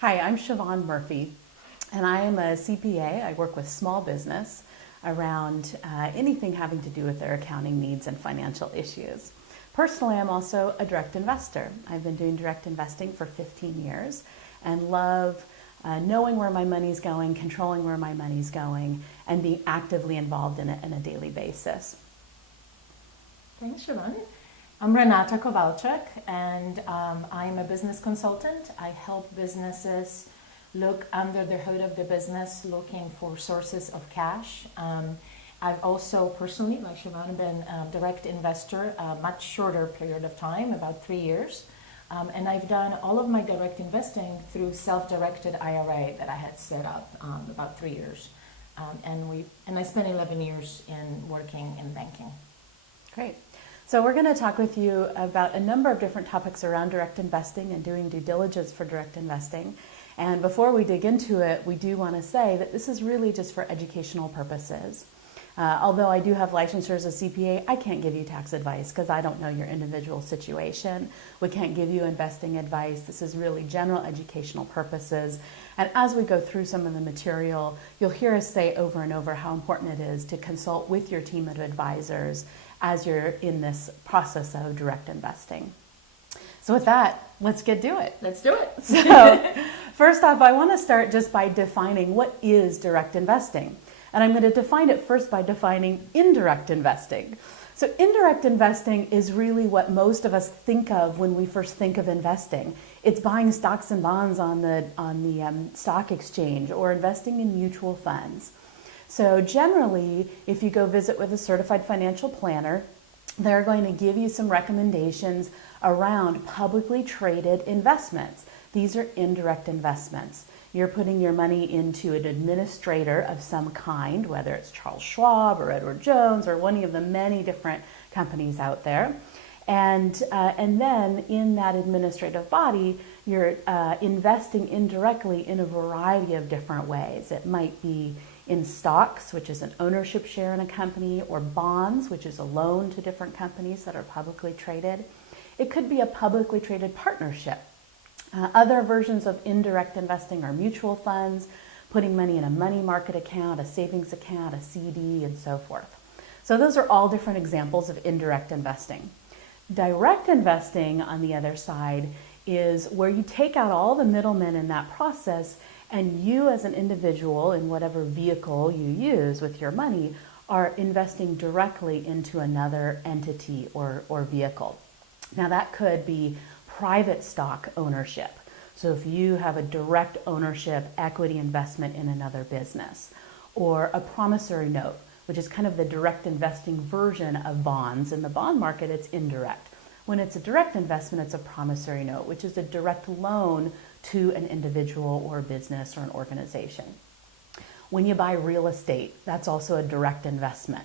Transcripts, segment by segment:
Hi, I'm Siobhan Murphy, and I am a CPA. I work with small business around anything having to do with their accounting needs and financial issues. Personally, I'm also a direct investor. I've been doing direct investing for 15 years and love knowing where my money's going, controlling where my money's going, and being actively involved in it on a daily basis. Thanks, Siobhan. I'm Renata Kowalczyk, and I'm a business consultant. I help businesses look under the hood of the business, looking for sources of cash. I've also personally, like Siobhan, been a direct investor a much shorter period of time, about 3 years. And I've done all of my direct investing through self-directed IRA that I had set up about 3 years. And I spent 11 years in working in banking. Great. So we're going to talk with you about a number of different topics around direct investing and doing due diligence for direct investing. And before we dig into it, we do want to say that this is really just for educational purposes. Although I do have licensure as a CPA, I can't give you tax advice because I don't know your individual situation. We can't give you investing advice. This is really general educational purposes. And as we go through some of the material, you'll hear us say over and over how important it is to consult with your team of advisors as you're in this process of direct investing. So with that, let's get to it. Let's do it. So first off, I want to start just by defining what is direct investing. And I'm going to define it first by defining indirect investing. So indirect investing is really what most of us think of when we first think of investing. It's buying stocks and bonds on the stock exchange or investing in mutual funds. So generally, if you go visit with a certified financial planner, they're going to give you some recommendations around publicly traded investments. These are indirect investments. You're putting your money into an administrator of some kind, whether it's Charles Schwab or Edward Jones or one of the many different companies out there. And then in that administrative body, you're investing indirectly in a variety of different ways. It might be in stocks, which is an ownership share in a company, or bonds, which is a loan to different companies that are publicly traded. It could be a publicly traded partnership. Other versions of indirect investing are mutual funds, putting money in a money market account, a savings account, a CD, and so forth. So those are all different examples of indirect investing. Direct investing, on the other side, is where you take out all the middlemen in that process, and you as an individual, in whatever vehicle you use with your money, are investing directly into another entity or vehicle. Now that could be private stock ownership. So if you have a direct ownership equity investment in another business, or a promissory note, which is kind of the direct investing version of bonds. In the bond market, it's indirect. When it's a direct investment, it's a promissory note, which is a direct loan to an individual or business or an organization. When you buy real estate, that's also a direct investment.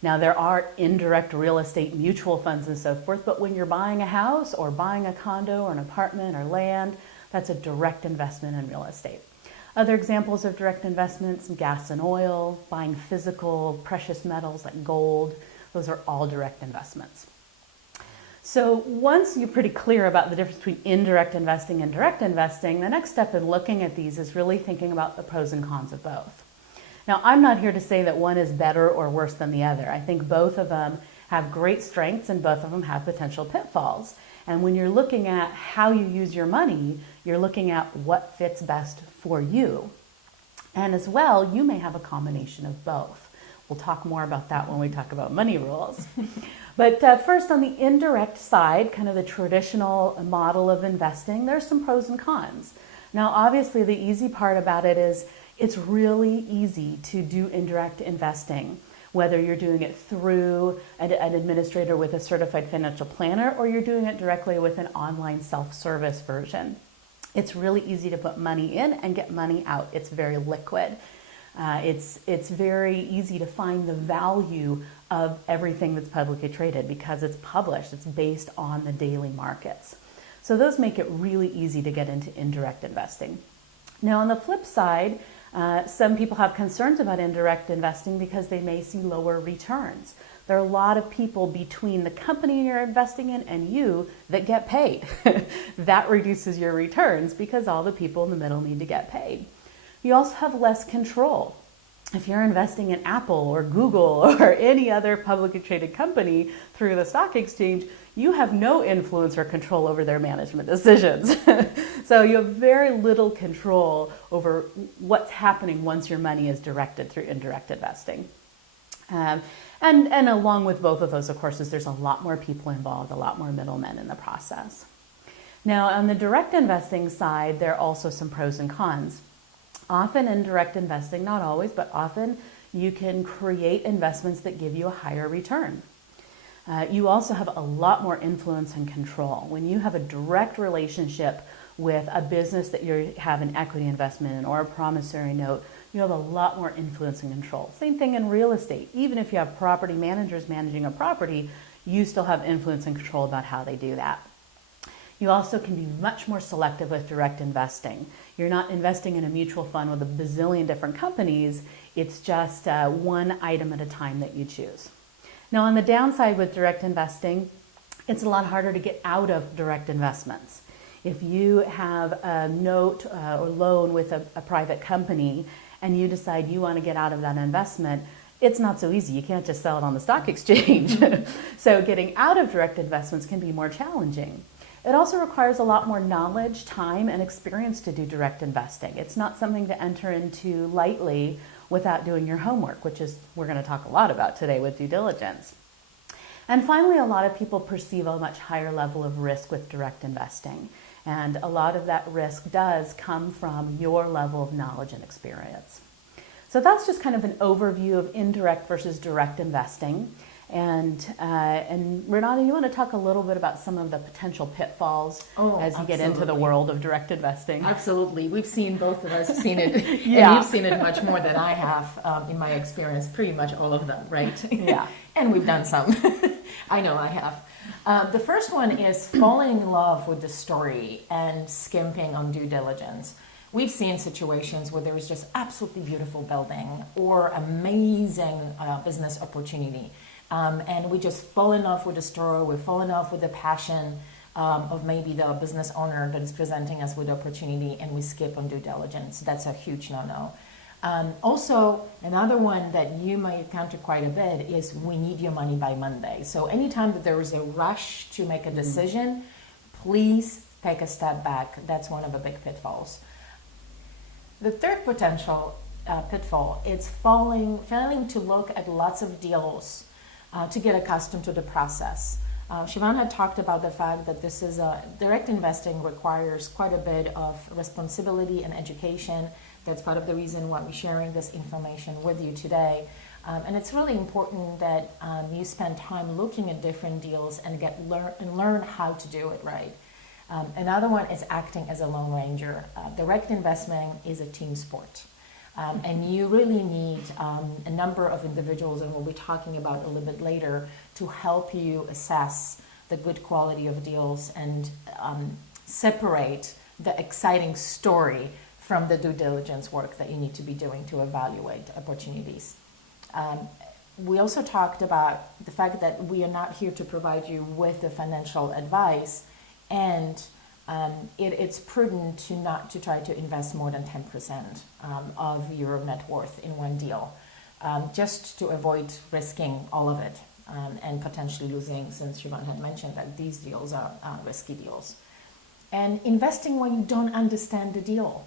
Now, there are indirect real estate mutual funds and so forth, but when you're buying a house or buying a condo or an apartment or land, that's a direct investment in real estate. Other examples of direct investments, gas and oil, buying physical precious metals like gold, those are all direct investments. So once you're pretty clear about the difference between indirect investing and direct investing, the next step in looking at these is really thinking about the pros and cons of both. Now, I'm not here to say that one is better or worse than the other. I think both of them have great strengths and both of them have potential pitfalls. And when you're looking at how you use your money, you're looking at what fits best for you. And as well, you may have a combination of both. We'll talk more about that when we talk about money rules. But first, on the indirect side, kind of the traditional model of investing, there's some pros and cons. Now, obviously, the easy part about it is it's really easy to do indirect investing, whether you're doing it through an administrator with a certified financial planner or you're doing it directly with an online self-service version. It's really easy to put money in and get money out. It's very liquid. It's very easy to find the value of everything that's publicly traded because it's published. It's based on the daily markets. So those make it really easy to get into indirect investing. Now, on the flip side, some people have concerns about indirect investing because they may see lower returns. there are a lot of people between the company you're investing in and you that get paid. That reduces your returns because all the people in the middle need to get paid. You also have less control. If you're investing in Apple or Google or any other publicly traded company through the stock exchange, you have no influence or control over their management decisions. So you have very little control over what's happening once your money is directed through indirect investing. And along with both of those, of course, there's a lot more people involved, a lot more middlemen in the process. Now, on the direct investing side, there are also some pros and cons. Often in direct investing, not always, but often you can create investments that give you a higher return. You also have a lot more influence and control. When you have a direct relationship with a business that you have an equity investment in or a promissory note, you have a lot more influence and control. Same thing in real estate. Even if you have property managers managing a property, you still have influence and control about how they do that. You also can be much more selective with direct investing. You're not investing in a mutual fund with a bazillion different companies. It's just one item at a time that you choose. Now, on the downside with direct investing, it's a lot harder to get out of direct investments. If you have a note or loan with a private company and you decide you want to get out of that investment, it's not so easy. You can't just sell it on the stock exchange. So getting out of direct investments can be more challenging. It also requires a lot more knowledge, time, and experience to do direct investing. It's not something to enter into lightly without doing your homework, which is we're going to talk a lot about today with due diligence. And finally, a lot of people perceive a much higher level of risk with direct investing. And a lot of that risk does come from your level of knowledge and experience. So that's just kind of an overview of indirect versus direct investing. And Renata, you want to talk a little bit about some of the potential pitfalls as you get into the world of direct investing? Absolutely. We've seen, both of us seen it, Yeah. and you've seen it much more than I have in my experience, pretty much all of them, right? Yeah. And we've done some. I know I have. The first one is falling in love with the story and skimping on due diligence. We've seen situations where there is just absolutely beautiful building or amazing business opportunity. And we just fall in love with the story, we fall in love with the passion of maybe the business owner that is presenting us with the opportunity, and we skip on due diligence. That's a huge no-no. Also, another one that you might encounter quite a bit is we need your money by Monday. So anytime that there is a rush to make a decision, please take a step back. That's one of the big pitfalls. The third potential pitfall is failing to look at lots of deals to get accustomed to the process. Siobhan had talked about the fact that this is direct investing requires quite a bit of responsibility and education. That's part of the reason why we're sharing this information with you today. And it's really important that you spend time looking at different deals and learn how to do it right. Another one is acting as a lone ranger. Direct investing is a team sport. And you really need a number of individuals, and we'll be talking about a little bit later, to help you assess the good quality of deals and separate the exciting story from the due diligence work that you need to be doing to evaluate opportunities. We also talked about the fact that we are not here to provide you with the financial advice, and it's prudent to try to invest more than 10% of your net worth in one deal, just to avoid risking all of it and potentially losing, since Siobhan had mentioned that these deals are risky deals. And investing when you don't understand the deal.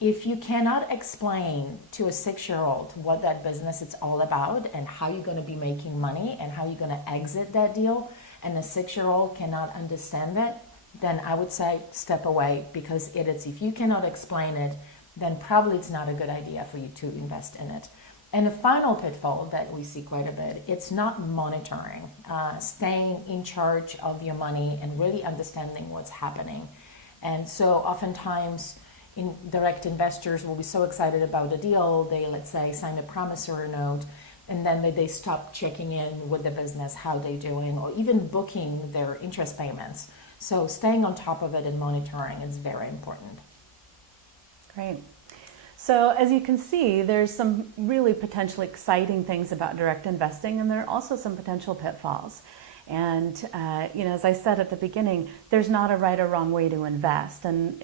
If you cannot explain to a 6-year-old what that business is all about and how you're going to be making money and how you're going to exit that deal, and a 6-year-old cannot understand that, then I would say step away, because if you cannot explain it, then probably it's not a good idea for you to invest in it. And the final pitfall that we see quite a bit, it's not monitoring, staying in charge of your money and really understanding what's happening. And so oftentimes direct investors will be so excited about a deal, they, let's say, sign a promissory note, and then they stop checking in with the business, how they're doing, or even booking their interest payments. So staying on top of it and monitoring is very important. Great. So as you can see, there's some really potentially exciting things about direct investing, and there are also some potential pitfalls. And as I said at the beginning, there's not a right or wrong way to invest. And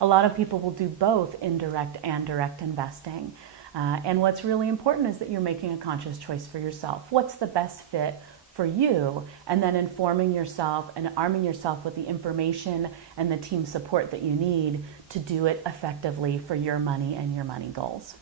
a lot of people will do both indirect and direct investing. And what's really important is that you're making a conscious choice for yourself. What's the best fit for you? And then informing yourself and arming yourself with the information and the team support that you need to do it effectively for your money and your money goals.